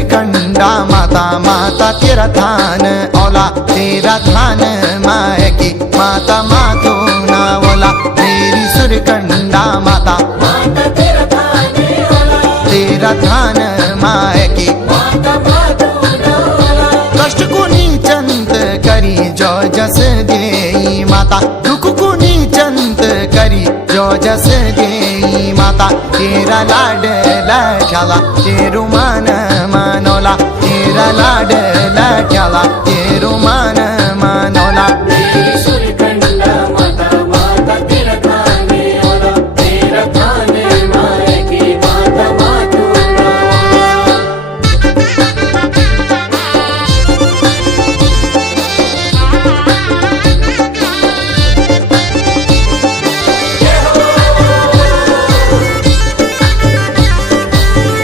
सुरकंडा माता माता तेरा थान औला तेरा थान माय की माता मातो ना ओला मेरी सुरकंडा माता माता तेरा थान औला तेरा थान माय की माता मातो ना औला कष्ट कुनी चंत करी जो जस देई माता दुख कुनी चंत करी जो जस देई माता तेरा लाड लाठ्याला तेरू मान मानवला तेरा लाड लाठ्याला तेरू मान